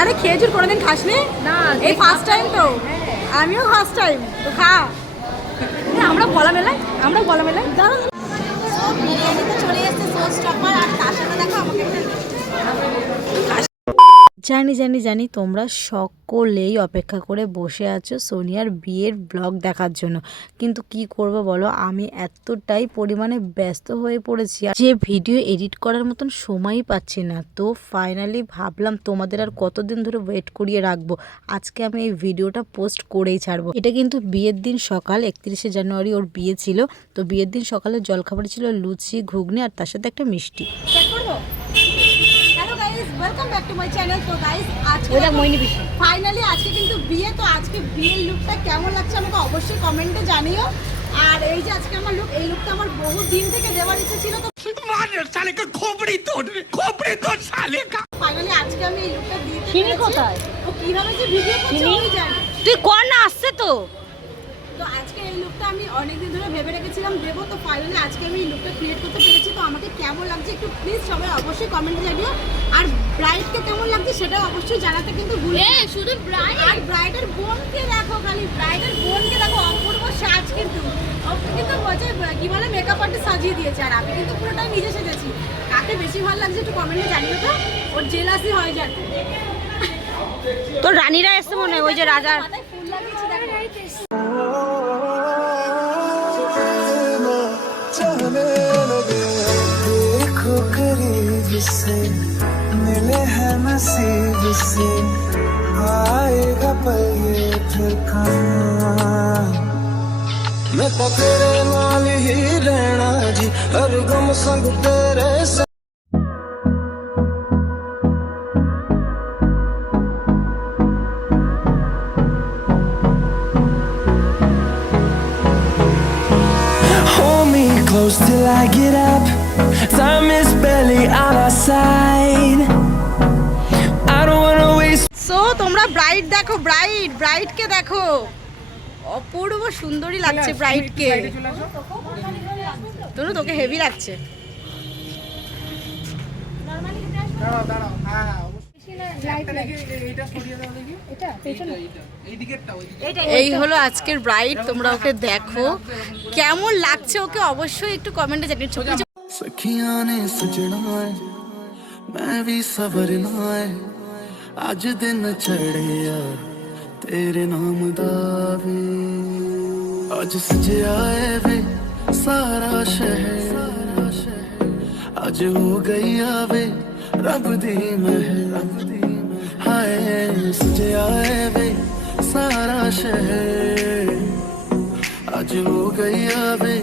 আরে খেয়েছুর কোনোদিন খাসনি? না এই ফার্স্ট টাইম তো। হ্যাঁ। আমিও ফার্স্ট টাইম তো খা। আমরা বলা মেলায়? আমরা বলা মেলায়? দাঁড়ান। চলে এসেছে আর তার সাথে দেখো আমাকে। জানি জানি জানি তোমরা সকলেই অপেক্ষা করে বসে আছো সোনিয়ার বিয়ের ব্লগ দেখার জন্য। কিন্তু কি করব বলো? আমি এতটাই পরিমাণে ব্যস্ত হয়ে পড়েছি যে ভিডিও এডিট করার মতন সময়ই পাচ্ছি না। তো ফাইনালি ভাবলাম তোমাদের আর কতদিন ধরে ওয়েট করিয়ে রাখব? আজকে আমি এই ভিডিওটা পোস্ট করেই ছাড়বো। এটা কিন্তু বিয়ের দিন সকাল, একত্রিশে জানুয়ারি ওর বিয়ে ছিল। তো বিয়ের দিন সকালে জলখাবার ছিল লুচি, ঘুগনি আর তার সাথে একটা মিষ্টি চেক করব hello guys welcome back to my channel তো গাইস আজকে ফাইনালি আজকে কিন্তু বিয়ে তো আজকে বিয়ের লুকটা কেমন লাগছে আমাকে অবশ্যই কমেন্টে জানিও। আর এই যে আজকে আমার লুক এই লুকটা আমার বহু দিন থেকে দেওয়ার ইচ্ছে ছিল তো মানের সালে কা খোপড়ি তোড় খোপড়ি তোর সালে ফাইনালি আজকে আমি এই লুকটা দিয়ে চিনি কোথায়? ও কীভাবে যে ভিডিও করছে আমি জানি। তুই কোন আসছে তো। তো আজকে এই লুকটা আমি অনেকদিন ধরে ভেবে রেখেছিলাম দেবো। তো ফাইনালি আজকে আমি এই লুকটা ক্রিয়েট করতে পেরেছি। তো আমাকে কেমন লাগছে একটু প্লিজ সবাই অবশ্যই কমেন্টে জানিও। আর ব্রাইডকে কেমন লাগছে সেটাও অবশ্যই জানাতে কিন্তু ভুলে শুধু ব্রাইড আর ব্রাইডের বোনকে দেখো খালি ব্রাইডের বোনকে দেখো অপূর্ব সাজ কিন্তু। কিন্তু বলছে কি বলে মেকআপ আর্টিস্ট সাজিয়ে দিয়েছে আর আমি কিন্তু পুরোটাই নিজে সেজেছি। কাকে বেশি ভালো লাগছে একটু কমেন্টে জানিও তো। ওর জেলাসি হয়ে যাবে তোর রানীরা এসছে মনে হয় ওই যে রাজার। মাথায় ফুল লাগিয়েছি से मिले हैं नसीब से, आएगा पल ये फिर मैं तो तेरे नाल ही रहना जी, हर गम संग तेरे close till I get up. Time is barely on our side. I don't wanna waste. So তোমরা ব্রাইড দেখো ব্রাইড ব্রাইডকে দেখো অপূর্ব সুন্দরী লাগছে ব্রাইডকে তোর তোকে হেভি লাগছে এই হলো আজকের ব্রাইড তোমরা ওকে দেখো কেমন লাগছে ওকে অবশ্যই একটু কমেন্টে জানিয়ে ছোট सखियां ने सजना है मैं भी सवरना है अज दिन चढ़े यार तेरे नाम दा वे अज सजया है वे सारा शहर अज हो गई आवे रब दी महर हाय सजया है वे सारा शहर अज हो गई आवे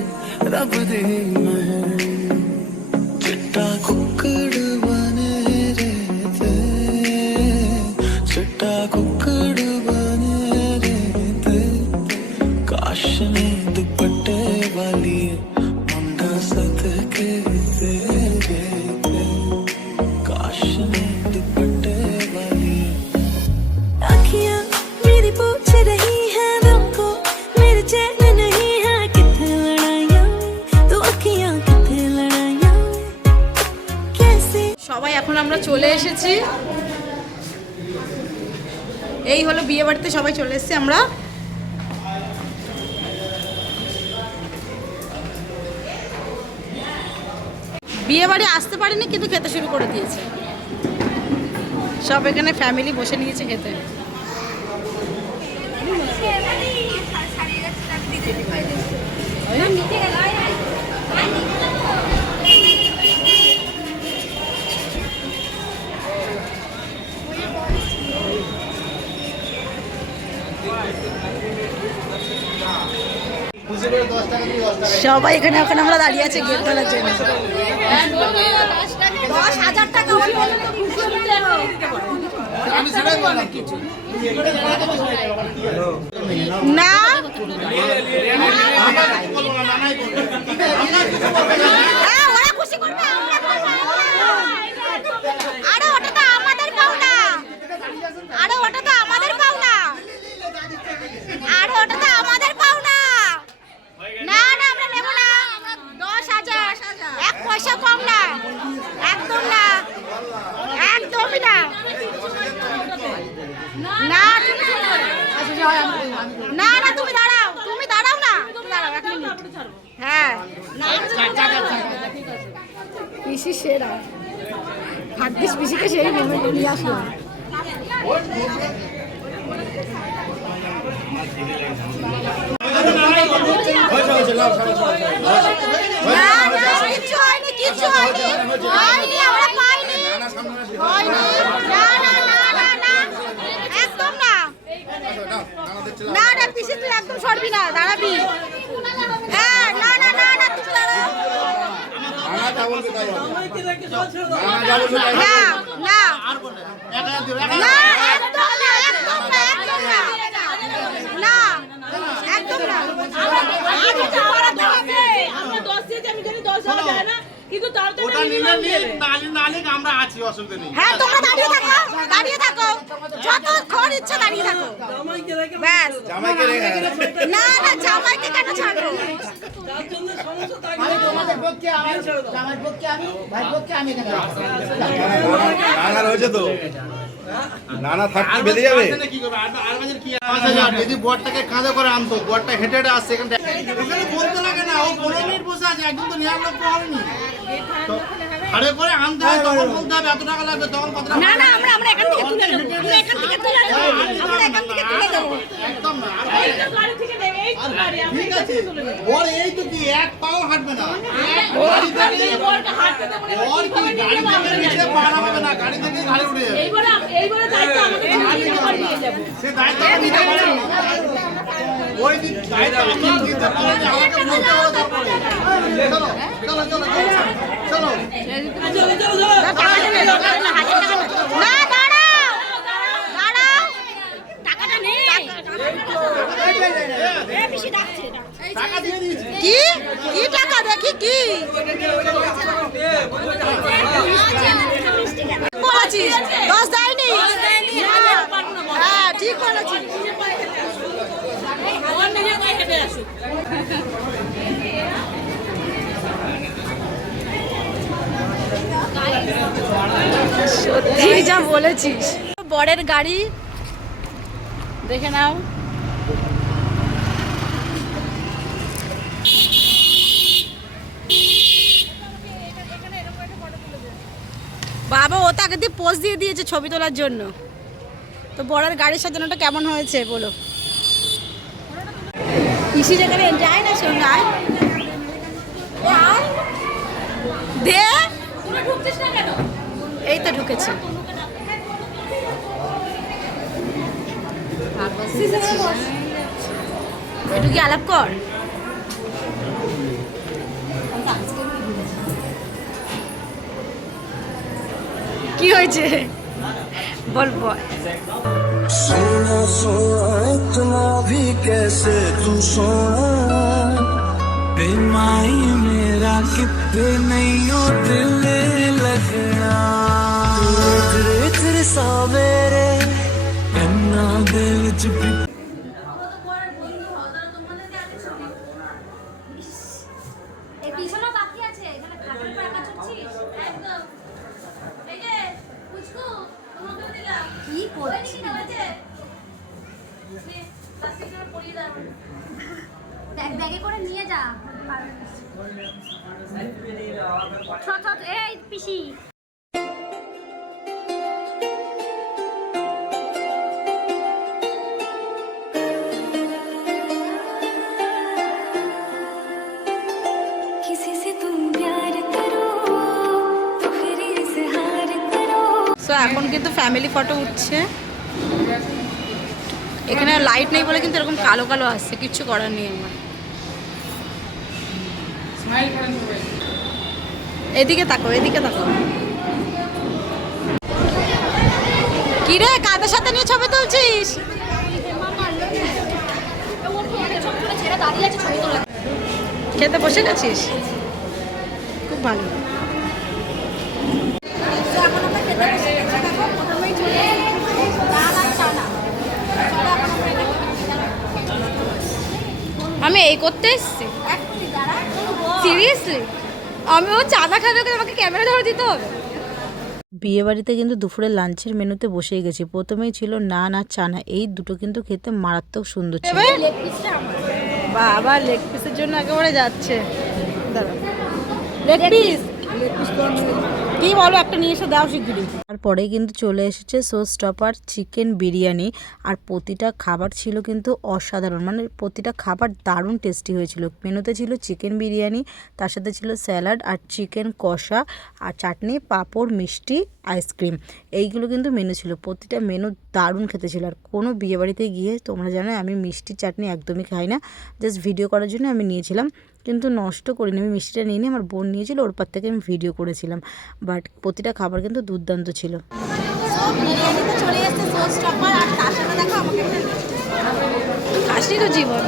रब दी महर चिट्टा कुक्कड़ এসেছি এই হলো বিয়ে বাড়িতে সবাই চলে এসেছি আমরা বিয়ে বাড়ি আসতে পারিনি কিন্তু খেতে শুরু করে দিয়েছে সব এখানে ফ্যামিলি বসে নিয়েছে খেতে সবাই এখানে ওখানে আমরা দাঁড়িয়ে আছি গেট খোলার জন্য। দশ হাজার টাকা না হ্যাঁ, ওরা খুশি করবে, আমরা করব, আমরা। আরে ওটা তো আমাদের পাওনা আরে ওটা তো আমাদের পাওনা আরে ওটা তো আমাদের পাওনা না না আমরা নেব না দশ হাজার এক পয়সা কম না একদম না একদমই না। না না। না তুমি দাঁড়াও তুমি দাঁড়াও না। তুমি দাঁড়াও এক মিনিট হ্যাঁ পিসি সেরা। ভাগ্যিস পিসিকে সেই নেমে নিয়ে আসলাম না, না, কিচ্ছু কিচ্ছু হয়নি। হয়নি, আমরা পাইনি। হয়নি। না, না, না, না, না। একদম না। না, না, পিসি, তুই একদম সরবি না, দাঁড়াবি। হ্যাঁ, না, না, না, না, তুমি দাঁড়াও। না, না। না, একদম না, একদম না, একদম না। না, একদম না। আমরা দশ দিয়েছি আমি জানি দশ দেওয়া যায় না কিন্তু তার তো ওটা নিলে নিন নালে নালে আমরা আছি অসুবিধা নেই। হ্যাঁ তোমরা দাঁড়িয়ে থাকো দাঁড়িয়ে থাকো। যতক্ষণ ইচ্ছা দাঁড়িয়ে থাকো। ব্যাস। না না জামাইকে কেন ছাড়বো? তাই রয়েছে তো নানা থাকতে বেঁধে যাবে আসলে কি করবে আর আর বাজার হয়েছে আছে? পাঁচ হাজার যদি বোর্ডটাকে কাঁধে করে আনতো। বোর্ডটা হেঁটে হেঁটে আসছে এখানটা ওখানে বলতে লাগে না ও পনেরো মিনিট বসে আছে একদম তো নেওয়ার লোক হয়নি। তো করে আনতে হয় তখন বলতে হবে এত টাকা লাগবে তখন কত না না আমরা আমরা এখান থেকে তুলে নেব আমরা এখান থেকে তুলে নেব আমরা এখান থেকে তুলে নেব একদম না এই তো গাড়ি থেকে নেবে এই তো গাড়ি আমরা ঠিক আছে থেকে তুলে নেব ওর এই তো কি এক পাও হাঁটবে না। এক গাড়ি থেকে বলটা হাঁটতে দেবো না, ওর কি গাড়ি থেকে নিচে পা নামাবে না গাড়ি থেকে গাড়ি উঠে যাবে এইবারে এইবারে দায়িত্ব নেবার নিয়ে যাব সে দায়িত্ব নিতে পারি। ওই দিন দায়িত্ব আমি নিতে পারি না, আমাকে বলতে হবে তারপরে। চলো, চলো, চলো, চলো, চলো। চলো। চলো না হাজার টাকা না। না দাঁড়াও দাঁড়াও টাকাটা নেই এ পিসি ডাকছে টাকা দিয়ে দিয়েছি। কি কি টাকা দেখি কি বলেছিস দশ দেয়নি হ্যাঁ ঠিক বলেছিস ওর নিজে গায়ে হেঁটে আসুক সত্যি যা বলেছিস। বরের গাড়ি। দেখে নাও। বাবা, ও তাকে দিয়ে পোজ দিয়ে দিয়েছে ছবি তোলার জন্য। তো বরের গাড়ির সাজানোটা কেমন হয়েছে, বলো। পিসি যেখানে যায় না আয়। দে। এই তো ঢুকেছে একটু কি আলাপ কর কি হয়েছে বল বল सोना सोना इतना भी कैसे तू सोना बेमाई मेरा कितने नहीं हो প্লাস্টিকের পরিয়ে দাও ব্যাগ ব্যাগে করে নিয়ে যা ছ ছ এই পিসি। সো এখন কিন্তু ফ্যামিলি ফটো উঠছে। এখানে লাইট নেই বলে কিন্তু এরকম কালো কালো আসছে কিচ্ছু করার নেই আমার। এদিকে তাকো এদিকে তাকো। কি রে কাদের সাথে নিয়ে ছবি তুলছিস? খেতে বসে গেছিস? খুব ভালো। আমি এই করতে এসছি। সিরিয়াসলি আমি ও চাঁদা খাবে ওকে আমাকে ক্যামেরা ধরে দিতে হবে। বিয়ে বাড়িতে কিন্তু দুপুরে লাঞ্চের মেনুতে বসেই গেছি। প্রথমেই ছিল নান আর চানা। এই দুটো কিন্তু খেতে মারাত্মক সুন্দর ছিল। বাবা লেগ পিসের জন্য একেবারে যাচ্ছে। লেগ পিস কি বলো, একটা নিয়ে এসে দাও শিগগিরই। তারপরে কিন্তু চলে এসেছে সোস স্টপার চিকেন বিরিয়ানি। আর প্রতিটা খাবার ছিল কিন্তু অসাধারণ। মানে প্রতিটা খাবার দারুণ টেস্টি হয়েছিল। মেনুতে ছিল চিকেন বিরিয়ানি, তার সাথে ছিল স্যালাড আর চিকেন কষা আর চাটনি, পাঁপড়, মিষ্টি, আইসক্রিম। এইগুলো কিন্তু মেনু ছিল। প্রতিটা মেনু দারুণ খেতে ছিল। আর কোনো বিয়েবাড়িতে গিয়ে তোমরা জানো, আমি মিষ্টি চাটনি একদমই খাই না। জাস্ট ভিডিও করার জন্য আমি নিয়েছিলাম। কিন্তু নষ্ট করিনি। আমি মিষ্টিটা নিয়ে নিয়ে আমার বোন নিয়েছিল, ওর পর থেকে আমি ভিডিও করেছিলাম। বাট প্রতিটা খাবার কিন্তু দুর্দান্ত ছিল। চলে জীবন।